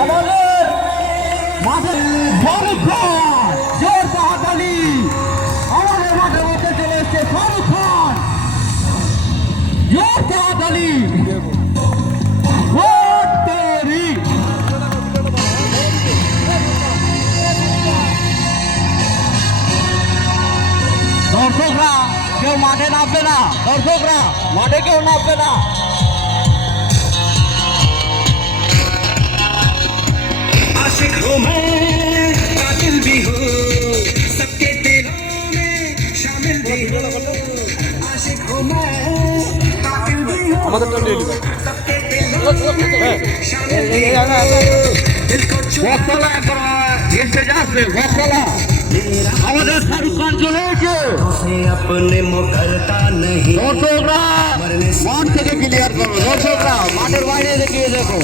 আমাদের মাঠে ফারুক খান জোর হাতালি আমাদের মাঠের মধ্যে চলে এসছে ফারুক খান জোর হাতালি দর্শকরা কেউ মাঠে নামবে না, দর্শকরা মাঠে কেউ নামবে না। आशिक हो मैं कातिल भी हो सबके दिलों में शामिल भी हो आशिक हो मैं कातिल भी हो सबके दिलों में शामिल भी हो दिल को वक्तला करा इंतजार से वक्तला আমাদের শাহরুখ খান চলে এসেছে अपने मुकरता नहीं দর্শকরা মাঠ থেকে ক্লিয়ার করো, দর্শকরা মাঠের বাইরে দেখিয়ে দেখো।